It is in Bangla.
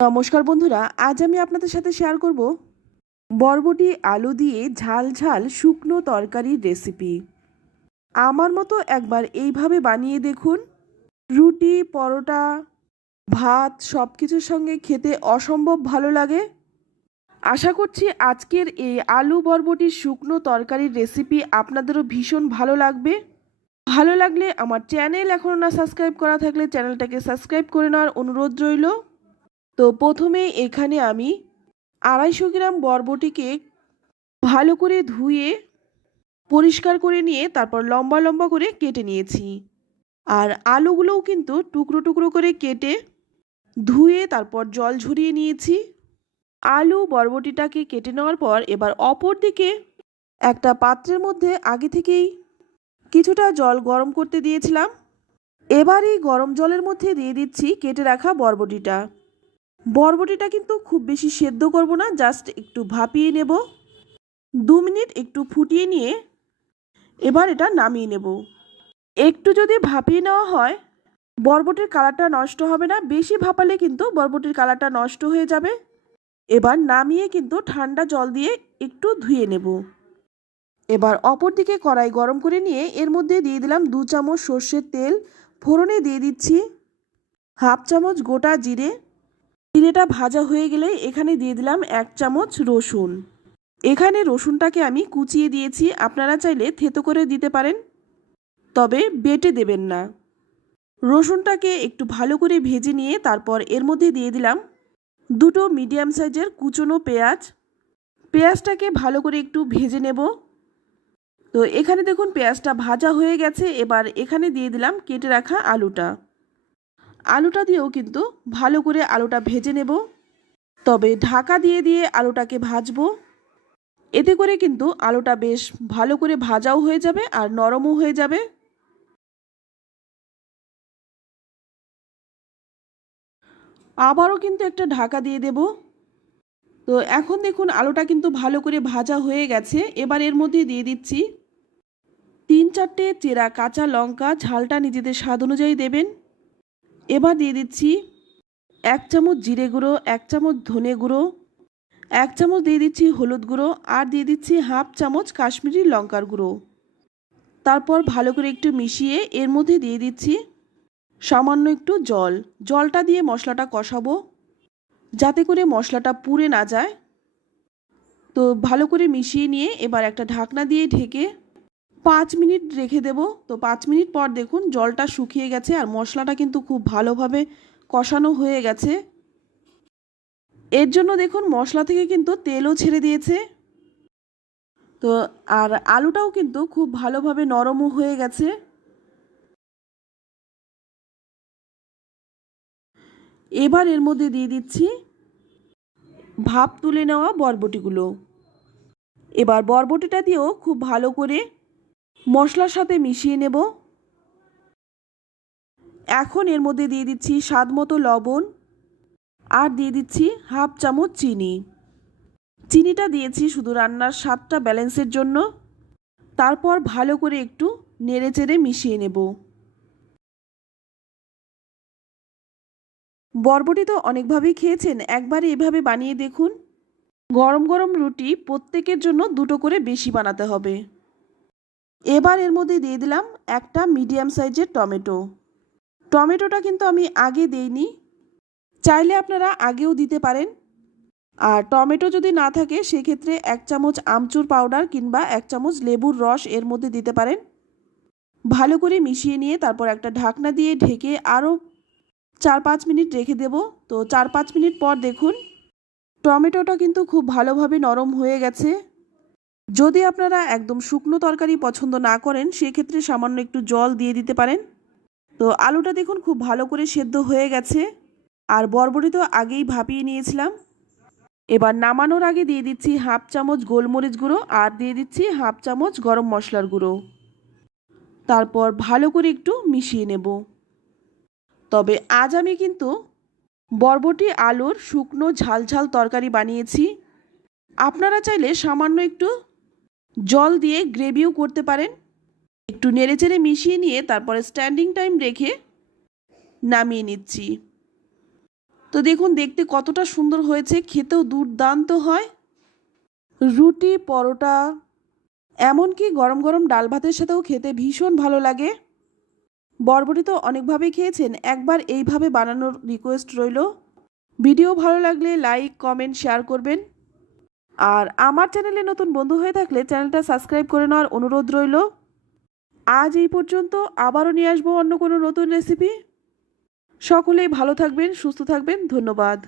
নমস্কার বন্ধুরা, আজ আমি আপনাদের সাথে শেয়ার করব বরবটি আলু দিয়ে ঝাল ঝাল শুকনো তরকারির রেসিপি। আমার মতো একবার এইভাবে বানিয়ে দেখুন। রুটি, পরোটা, ভাত সব কিছুর সঙ্গে খেতে অসম্ভব ভালো লাগে। আশা করছি আজকের এই আলু বরবটির শুকনো তরকারির রেসিপি আপনাদেরও ভীষণ ভালো লাগবে। ভালো লাগলে আমার চ্যানেল এখনও না সাবস্ক্রাইব করা থাকলে চ্যানেলটাকে সাবস্ক্রাইব করে নেওয়ার অনুরোধ রইল। তো প্রথমে এখানে আমি 250 গ্রাম বরবটিকে ভালো করে ধুয়ে পরিষ্কার করে নিয়ে তারপর লম্বা লম্বা করে কেটে নিয়েছি। আর আলুগুলোও কিন্তু টুকরো টুকরো করে কেটে ধুয়ে তারপর জল ঝরিয়ে নিয়েছি। আলু বরবটিটাকে কেটে নেওয়ার পর এবার অপর দিকে একটা পাত্রের মধ্যে আগে থেকেই কিছুটা জল গরম করতে দিয়েছিলাম। এবার এই গরম জলের মধ্যে দিয়ে দিচ্ছি কেটে রাখা বরবটিটা। বরবটিটা কিন্তু খুব বেশি সেদ্ধ করব না, জাস্ট একটু ভাপিয়ে নেব। 2 মিনিট একটু ফুটিয়ে নিয়ে এবার এটা নামিয়ে নেব। একটু যদি ভাপিয়ে নেওয়া হয় বরবটির কালারটা নষ্ট হবে না, বেশি ভাপালে কিন্তু বরবটির কালারটা নষ্ট হয়ে যাবে। এবার নামিয়ে কিন্তু ঠান্ডা জল দিয়ে একটু ধুয়ে নেব। এবার অপর দিকে কড়াই গরম করে নিয়ে এর মধ্যে দিয়ে দিলাম 2 চামচ সর্ষের তেল। ফোড়নে দিয়ে দিচ্ছি হাফ চামচ গোটা জিরে। জিরেটা ভাজা হয়ে গেলে এখানে দিয়ে দিলাম 1 চামচ রসুন। এখানে রসুনটাকে আমি কুচিয়ে দিয়েছি, আপনারা চাইলে থেতো করে দিতে পারেন, তবে বেটে দেবেন না। রসুনটাকে একটু ভালো করে ভেজে নিয়ে তারপর এর মধ্যে দিয়ে দিলাম 2টো মিডিয়াম সাইজের কুচনো পেঁয়াজ। পেঁয়াজটাকে ভালো করে একটু ভেজে নেব। তো এখানে দেখুন পেঁয়াজটা ভাজা হয়ে গেছে। এবার এখানে দিয়ে দিলাম কেটে রাখা আলুটা দিয়েও কিন্তু ভালো করে আলুটা ভেজে নেব, তবে ঢাকা দিয়ে দিয়ে আলুটাকে ভাজবো। এতে করে কিন্তু আলুটা বেশ ভালো করে ভাজাও হয়ে যাবে আর নরমও হয়ে যাবে। আবারও কিন্তু একটা ঢাকা দিয়ে দেব। তো এখন দেখুন আলুটা কিন্তু ভালো করে ভাজা হয়ে গেছে। এবার এর মধ্যে দিয়ে দিচ্ছি 3-4টে চেরা কাঁচা লঙ্কা, ঝালটা নিজেদের স্বাদ অনুযায়ী দেবেন। এবার দিয়ে দিচ্ছি 1 চামচ জিরে গুঁড়ো, 1 চামচ ধনে গুঁড়ো, 1 চামচ দিয়ে দিচ্ছি হলুদ গুঁড়ো, আর দিয়ে দিচ্ছি হাফ চামচ কাশ্মীরি লঙ্কার গুঁড়ো। তারপর ভালো করে একটু মিশিয়ে এর মধ্যে দিয়ে দিচ্ছি সামান্য একটু জল। জলটা দিয়ে মশলাটা কষাবো যাতে করে মশলাটা পুড়ে না যায়। তো ভালো করে মিশিয়ে নিয়ে এবার একটা ঢাকনা দিয়ে ঢেকে 5 মিনিট রেখে দেব। তো 5 মিনিট পর দেখুন জলটা শুকিয়ে গেছে আর মশলাটা কিন্তু খুব ভালোভাবে কষানো হয়ে গেছে। এর জন্য দেখুন মশলা থেকে কিন্তু তেলও ছেড়ে দিয়েছে। তো আর আলুটাও কিন্তু খুব ভালোভাবে নরমও হয়ে গেছে। এবার এর মধ্যে দিয়ে দিচ্ছি ভাপ তুলে নেওয়া বরবটিগুলো। এবার বরবটিটা দিয়েও খুব ভালো করে মশলার সাথে মিশিয়ে নেব। এখন এর মধ্যে দিয়ে দিচ্ছি স্বাদ মতো লবণ আর দিয়ে দিচ্ছি হাফ চামচ চিনি। চিনিটা দিয়েছি শুধু রান্নার স্বাদটা ব্যালেন্সের জন্য। তারপর ভালো করে একটু নেড়েচেড়ে মিশিয়ে নেব। বরবটি তো অনেকভাবেই খেয়েছেন, একবার এভাবে বানিয়ে দেখুন। গরম গরম রুটি প্রত্যেকের জন্য 2টো করে বেশি বানাতে হবে। এবার এর মধ্যে দিয়ে দিলাম একটা মিডিয়াম সাইজের টমেটো। টমেটোটা কিন্তু আমি আগে দেইনি, চাইলে আপনারা আগেও দিতে পারেন। আর টমেটো যদি না থাকে সেক্ষেত্রে 1 চামচ আমচুর পাউডার কিংবা 1 চামচ লেবুর রস এর মধ্যে দিতে পারেন। ভালো করে মিশিয়ে নিয়ে তারপর একটা ঢাকনা দিয়ে ঢেকে আরও 4-5 মিনিট রেখে দেব। তো 4-5 মিনিট পর দেখুন টমেটোটা কিন্তু খুব ভালোভাবে নরম হয়ে গেছে। যদি আপনারা একদম শুকনো তরকারি পছন্দ না করেন সেক্ষেত্রে সামান্য একটু জল দিয়ে দিতে পারেন। তো আলুটা দেখুন খুব ভালো করে সেদ্ধ হয়ে গেছে আর বরবটি তো আগেই ভাপিয়ে নিয়েছিলাম। এবার নামানোর আগে দিয়ে দিচ্ছি হাফ চামচ গোলমরিচ গুঁড়ো আর দিয়ে দিচ্ছি হাফ চামচ গরম মশলার গুঁড়ো। তারপর ভালো করে একটু মিশিয়ে নেব। তবে আজ আমি কিন্তু বরবটি আলুর শুকনো ঝাল ঝাল তরকারি বানিয়েছি। আপনারা চাইলে সামান্য একটু জল দিয়ে গ্রেভিও করতে পারেন। একটু নেড়েচেড়ে মিশিয়ে নিয়ে তারপরে স্ট্যান্ডিং টাইম রেখে নামিয়ে নিচ্ছি। তো দেখুন দেখতে কতটা সুন্দর হয়েছে, খেতেও দুর্দান্ত হয়। রুটি, পরোটা, এমনকি গরম গরম ডাল ভাতের সাথেও খেতে ভীষণ ভালো লাগে। বরবটি তো অনেকভাবেই খেয়েছেন, একবার এইভাবে বানানোর রিকোয়েস্ট রইল। ভিডিও ভালো লাগলে লাইক, কমেন্ট, শেয়ার করবেন। আর আমার চ্যানেলে নতুন বন্ধু হয়ে থাকলে চ্যানেলটা সাবস্ক্রাইব করে নেওয়ার অনুরোধ রইল। আজ এই পর্যন্ত, আবারও নিয়ে আসবো অন্য কোনো নতুন রেসিপি। সকলেই ভালো থাকবেন, সুস্থ থাকবেন। ধন্যবাদ।